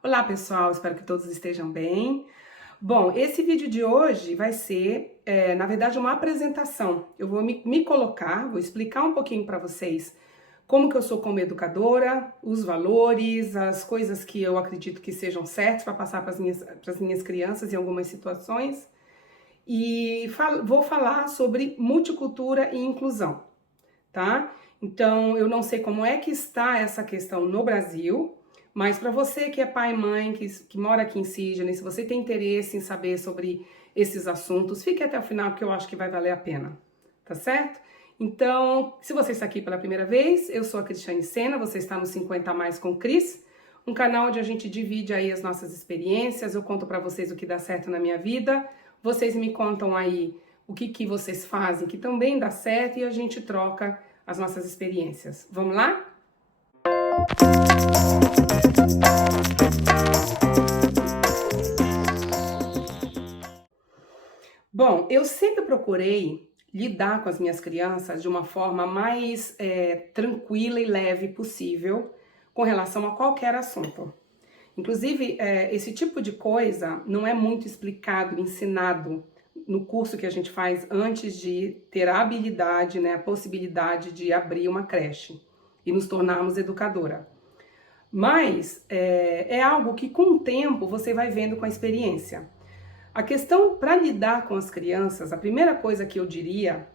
Olá pessoal, espero que todos estejam bem. Bom, esse vídeo de hoje vai ser, na verdade, uma apresentação. Eu vou me colocar, vou explicar um pouquinho para vocês como que eu sou como educadora, os valores, as coisas que eu acredito que sejam certas para passar para as minhas crianças em algumas situações. E vou falar sobre multicultura e inclusão, tá? Então, eu não sei como é que está essa questão no Brasil, mas para você que é pai e mãe, que mora aqui em Sydney, se você tem interesse em saber sobre esses assuntos, fique até o final, porque eu acho que vai valer a pena, tá certo? Então, se você está aqui pela primeira vez, eu sou a Cristiane Sena, você está no 50 Mais com Cris, um canal onde a gente divide aí as nossas experiências, eu conto para vocês o que dá certo na minha vida, vocês me contam aí o que vocês fazem que também dá certo e a gente troca as nossas experiências. Vamos lá? Bom, eu sempre procurei lidar com as minhas crianças de uma forma mais tranquila e leve possível com relação a qualquer assunto. Inclusive, esse tipo de coisa não é muito explicado, ensinado no curso que a gente faz antes de ter a habilidade, né, a possibilidade de abrir uma creche e nos tornarmos educadora. Mas é algo que com o tempo você vai vendo com a experiência. A questão para lidar com as crianças, a primeira coisa que eu diria,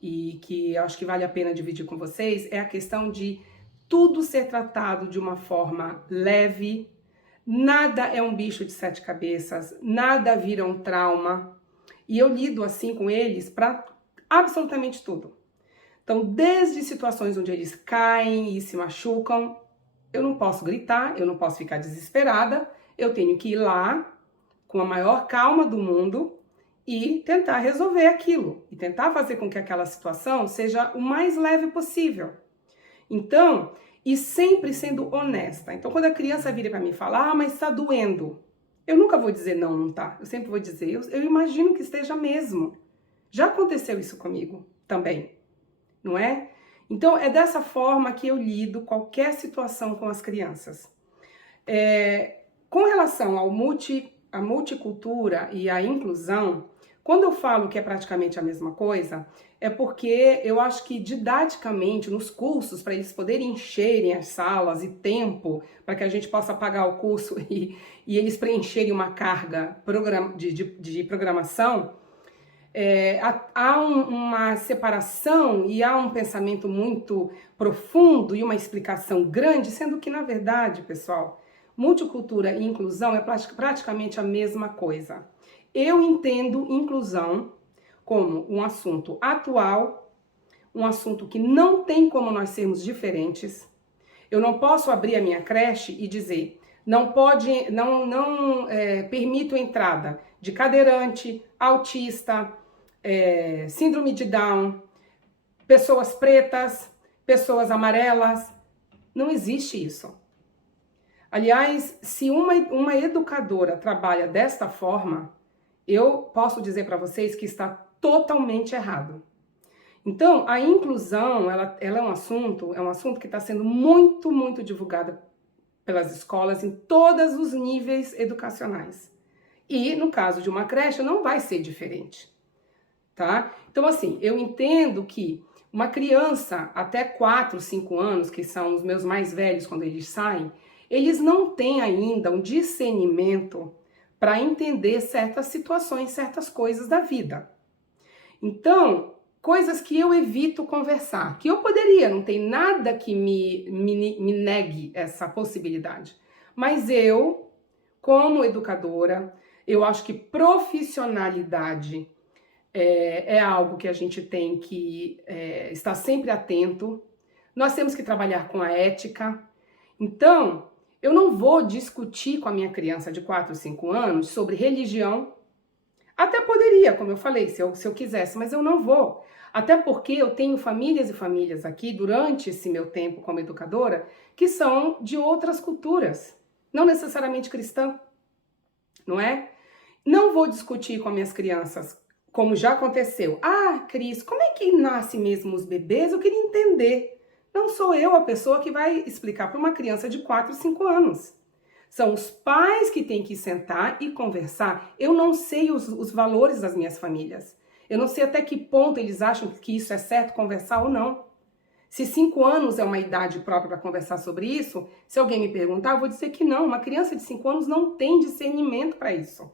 e que eu acho que vale a pena dividir com vocês, é a questão de tudo ser tratado de uma forma leve, nada é um bicho de sete cabeças, nada vira um trauma, e eu lido assim com eles para absolutamente tudo. Então, desde situações onde eles caem e se machucam, eu não posso gritar, eu não posso ficar desesperada, eu tenho que ir lá com a maior calma do mundo e tentar resolver aquilo, e tentar fazer com que aquela situação seja o mais leve possível. Então, e sempre sendo honesta. Então, quando a criança vira para mim e fala, mas está doendo, eu nunca vou dizer não, não tá. Eu sempre vou dizer, eu imagino que esteja mesmo. Já aconteceu isso comigo também, não é? Então, é dessa forma que eu lido qualquer situação com as crianças. Com relação à multicultura e à inclusão, quando eu falo que é praticamente a mesma coisa, é porque eu acho que didaticamente, nos cursos, para eles poderem encherem as salas e tempo, para que a gente possa pagar o curso e eles preencherem uma carga de programação, há uma separação e há um pensamento muito profundo e uma explicação grande, sendo que, na verdade, pessoal, multicultura e inclusão é praticamente a mesma coisa. Eu entendo inclusão como um assunto atual, um assunto que não tem como nós sermos diferentes. Eu não posso abrir a minha creche e dizer, não permito entrada de cadeirante, autista, síndrome de Down, pessoas pretas, pessoas amarelas. Não existe isso. Aliás, se uma educadora trabalha desta forma, eu posso dizer para vocês que está totalmente errado. Então, a inclusão, ela é um assunto que está sendo muito, muito divulgado pelas escolas em todos os níveis educacionais. E, no caso de uma creche, não vai ser diferente, tá? Então, assim, eu entendo que uma criança até 4, 5 anos, que são os meus mais velhos quando eles saem, eles não têm ainda um discernimento para entender certas situações, certas coisas da vida. Então, coisas que eu evito conversar, que eu poderia, não tem nada que me negue essa possibilidade. Mas eu, como educadora, eu acho que profissionalidade é algo que a gente tem que estar sempre atento. Nós temos que trabalhar com a ética. Então, eu não vou discutir com a minha criança de 4, 5 anos sobre religião. Até poderia, como eu falei, se eu quisesse, mas eu não vou. Até porque eu tenho famílias e famílias aqui, durante esse meu tempo como educadora, que são de outras culturas, não necessariamente cristã, não é? Não vou discutir com as minhas crianças, como já aconteceu. Ah, Cris, como é que nasce mesmo os bebês? Eu queria entender. Não sou eu a pessoa que vai explicar para uma criança de 4, 5 anos. São os pais que têm que sentar e conversar. Eu não sei os valores das minhas famílias. Eu não sei até que ponto eles acham que isso é certo conversar ou não. Se 5 anos é uma idade própria para conversar sobre isso, se alguém me perguntar, eu vou dizer que não. Uma criança de 5 anos não tem discernimento para isso.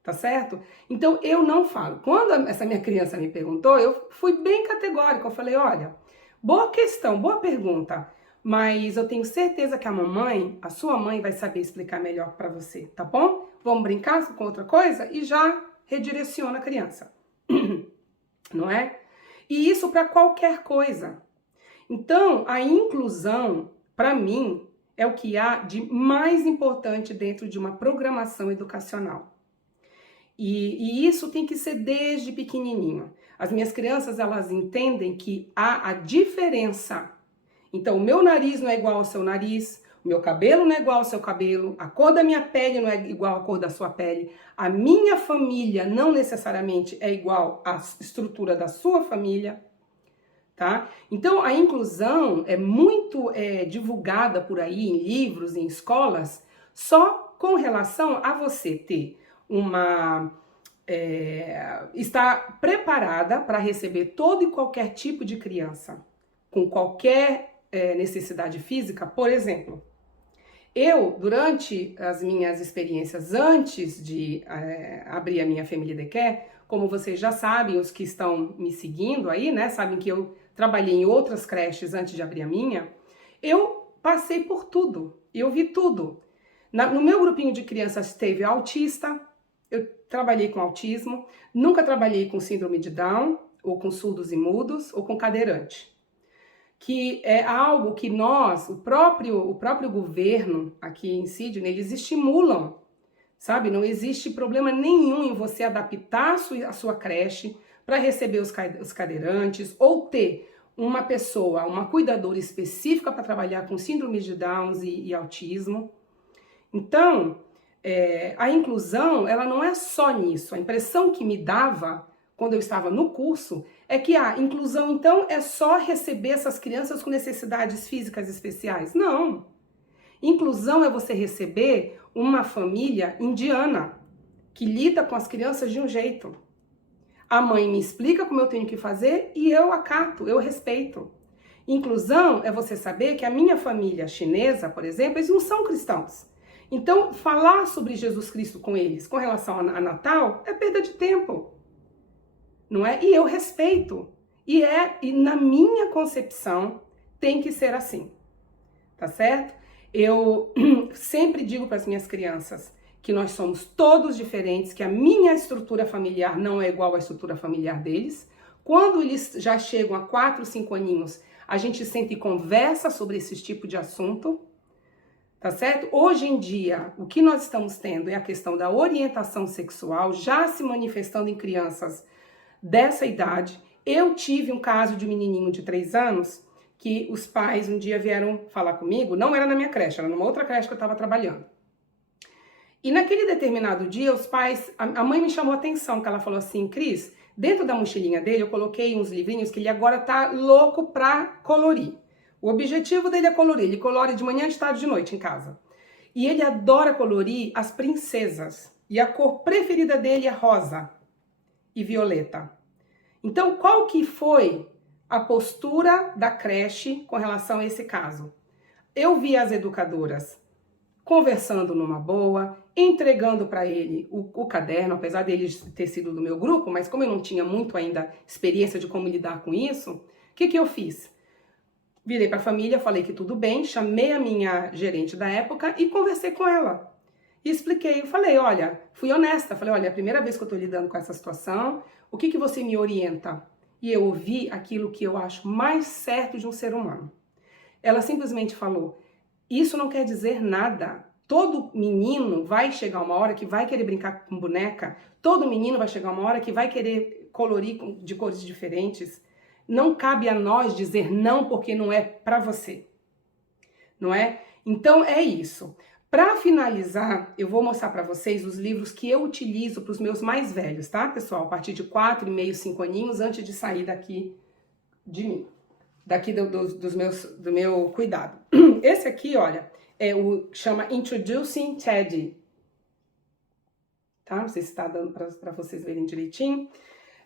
Tá certo? Então, eu não falo. Quando essa minha criança me perguntou, eu fui bem categórica. Eu falei, olha, boa questão, boa pergunta, mas eu tenho certeza que a sua mãe vai saber explicar melhor para você, tá bom? Vamos brincar com outra coisa? E já redireciona a criança. Não é? E isso para qualquer coisa. Então, a inclusão, para mim, é o que há de mais importante dentro de uma programação educacional. E isso tem que ser desde pequenininho. As minhas crianças, elas entendem que há a diferença. Então, o meu nariz não é igual ao seu nariz, o meu cabelo não é igual ao seu cabelo, a cor da minha pele não é igual à cor da sua pele, a minha família não necessariamente é igual à estrutura da sua família, tá? Então, a inclusão é muito divulgada por aí em livros, em escolas, só com relação a você ter estar preparada para receber todo e qualquer tipo de criança, com qualquer necessidade física. Por exemplo, eu, durante as minhas experiências antes de abrir a minha Family Daycare, como vocês já sabem, os que estão me seguindo aí, né, sabem que eu trabalhei em outras creches antes de abrir a minha, eu passei por tudo, eu vi tudo. No meu grupinho de crianças teve autista, eu trabalhei com autismo, nunca trabalhei com síndrome de Down, ou com surdos e mudos, ou com cadeirante. Que é algo que nós, o próprio governo aqui em Sydney, eles estimulam, sabe? Não existe problema nenhum em você adaptar a sua creche para receber os cadeirantes, ou ter uma pessoa, uma cuidadora específica para trabalhar com síndrome de Down e autismo. Então, a inclusão, ela não é só nisso. A impressão que me dava quando eu estava no curso é que a inclusão, então, é só receber essas crianças com necessidades físicas especiais. Não. Inclusão é você receber uma família indiana que lida com as crianças de um jeito. A mãe me explica como eu tenho que fazer e eu acato, eu respeito. Inclusão é você saber que a minha família chinesa, por exemplo, eles não são cristãos. Então, falar sobre Jesus Cristo com eles, com relação a Natal, é perda de tempo, não é? E eu respeito. E na minha concepção, tem que ser assim, tá certo? Eu sempre digo para as minhas crianças que nós somos todos diferentes, que a minha estrutura familiar não é igual à estrutura familiar deles. Quando eles já chegam a 4, 5 aninhos, a gente senta e conversa sobre esse tipo de assunto. Tá certo? Hoje em dia, o que nós estamos tendo é a questão da orientação sexual já se manifestando em crianças dessa idade. Eu tive um caso de um menininho de 3 anos que os pais um dia vieram falar comigo, não era na minha creche, era numa outra creche que eu estava trabalhando. E naquele determinado dia, os pais, a mãe me chamou a atenção, que ela falou assim, Cris, dentro da mochilinha dele eu coloquei uns livrinhos que ele agora tá louco pra colorir. O objetivo dele é colorir, ele colore de manhã, de tarde, de noite em casa. E ele adora colorir as princesas. E a cor preferida dele é rosa e violeta. Então, qual que foi a postura da creche com relação a esse caso? Eu vi as educadoras conversando numa boa, entregando para ele o caderno, apesar dele ter sido do meu grupo, mas como eu não tinha muito ainda experiência de como lidar com isso, o que eu fiz? Virei para a família, falei que tudo bem, chamei a minha gerente da época e conversei com ela. E expliquei, eu falei, olha, fui honesta, falei, olha, é a primeira vez que eu estou lidando com essa situação, o que você me orienta? E eu ouvi aquilo que eu acho mais certo de um ser humano. Ela simplesmente falou, isso não quer dizer nada. Todo menino vai chegar uma hora que vai querer brincar com boneca, todo menino vai chegar uma hora que vai querer colorir de cores diferentes. Não cabe a nós dizer não porque não é para você, não é? Então é isso. Para finalizar, eu vou mostrar para vocês os livros que eu utilizo para os meus mais velhos, tá, pessoal? A partir de 4,5, 5 aninhos, antes de sair daqui de mim, daqui do meu cuidado. Esse aqui, olha, chama Introducing Teddy. Tá? Não sei se está dando para vocês verem direitinho.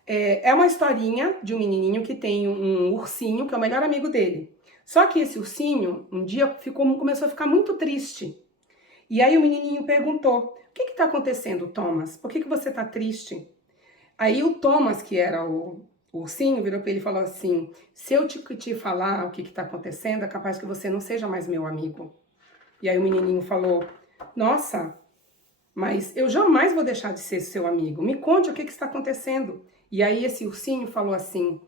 É uma historinha de um menininho que tem um ursinho, que é o melhor amigo dele. Só que esse ursinho, um dia, começou a ficar muito triste. E aí o menininho perguntou, o que está acontecendo, Thomas? Por que você está triste? Aí o Thomas, que era o ursinho, virou para ele e falou assim, se eu te falar o que está acontecendo, é capaz que você não seja mais meu amigo. E aí o menininho falou, nossa, mas eu jamais vou deixar de ser seu amigo. Me conte o que está acontecendo. E aí esse ursinho falou assim,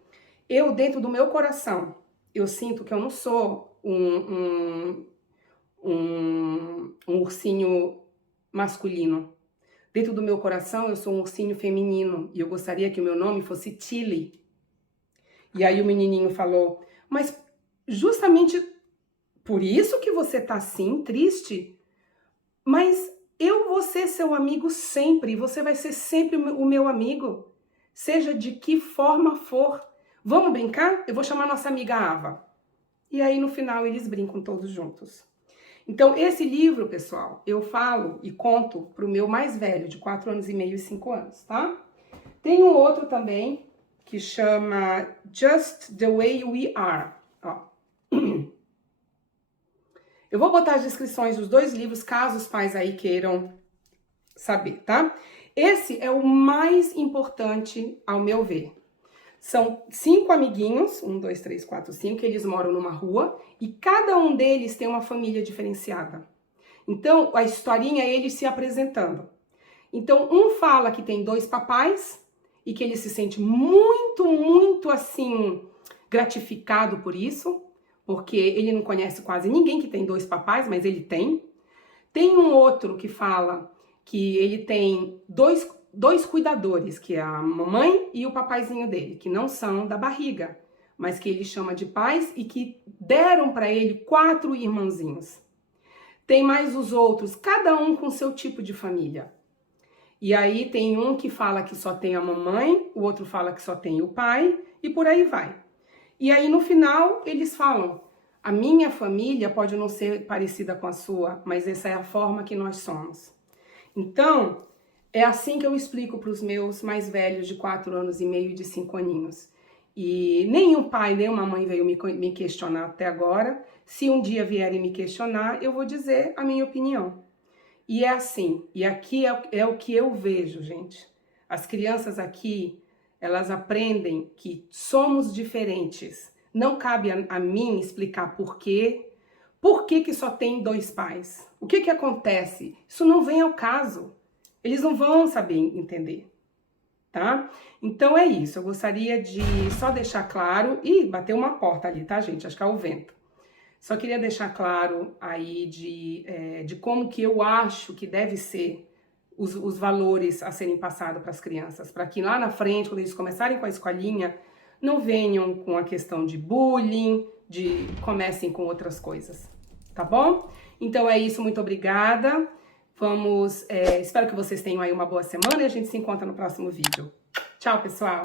eu dentro do meu coração, eu sinto que eu não sou um ursinho masculino. Dentro do meu coração eu sou um ursinho feminino e eu gostaria que o meu nome fosse Tilly. E aí o menininho falou, mas justamente por isso que você tá assim, triste? Mas eu vou ser seu amigo sempre, você vai ser sempre o meu amigo, seja de que forma for. Vamos brincar? Eu vou chamar nossa amiga Ava. E aí no final eles brincam todos juntos. Então esse livro, pessoal, eu falo e conto pro meu mais velho, de 4 anos e meio e 5 anos, tá? Tem um outro também, que chama Just the Way We Are. Ó. Eu vou botar as descrições dos 2 livros, caso os pais aí queiram saber, tá? Esse é o mais importante, ao meu ver. São 5 amiguinhos, 1, 2, 3, 4, 5, que eles moram numa rua, e cada um deles tem uma família diferenciada. Então, a historinha é eles se apresentando. Então, um fala que tem 2 papais, e que ele se sente muito, muito, assim, gratificado por isso, porque ele não conhece quase ninguém que tem 2 papais, mas ele tem. Tem um outro que fala que ele tem dois cuidadores, que é a mamãe e o papaizinho dele, que não são da barriga, mas que ele chama de pais e que deram para ele 4 irmãozinhos. Tem mais os outros, cada um com seu tipo de família. E aí tem um que fala que só tem a mamãe, o outro fala que só tem o pai, e por aí vai. E aí no final eles falam, a minha família pode não ser parecida com a sua, mas essa é a forma que nós somos. Então, é assim que eu explico para os meus mais velhos de 4 anos e meio e de 5 aninhos. E nenhum pai, nenhuma mãe veio me questionar até agora. Se um dia vierem me questionar, eu vou dizer a minha opinião. E é assim, e aqui é o que eu vejo, gente. As crianças aqui, elas aprendem que somos diferentes. Não cabe a mim explicar por quê. Por que só tem 2 pais? O que acontece? Isso não vem ao caso. Eles não vão saber entender, tá? Então é isso, eu gostaria de só deixar claro... Ih, bateu uma porta ali, tá, gente? Acho que é o vento. Só queria deixar claro aí de como que eu acho que deve ser os valores a serem passados para as crianças, para que lá na frente, quando eles começarem com a escolinha, não venham com a questão de bullying, comecem com outras coisas, tá bom? Então é isso, muito obrigada. Espero que vocês tenham aí uma boa semana e a gente se encontra no próximo vídeo. Tchau, pessoal!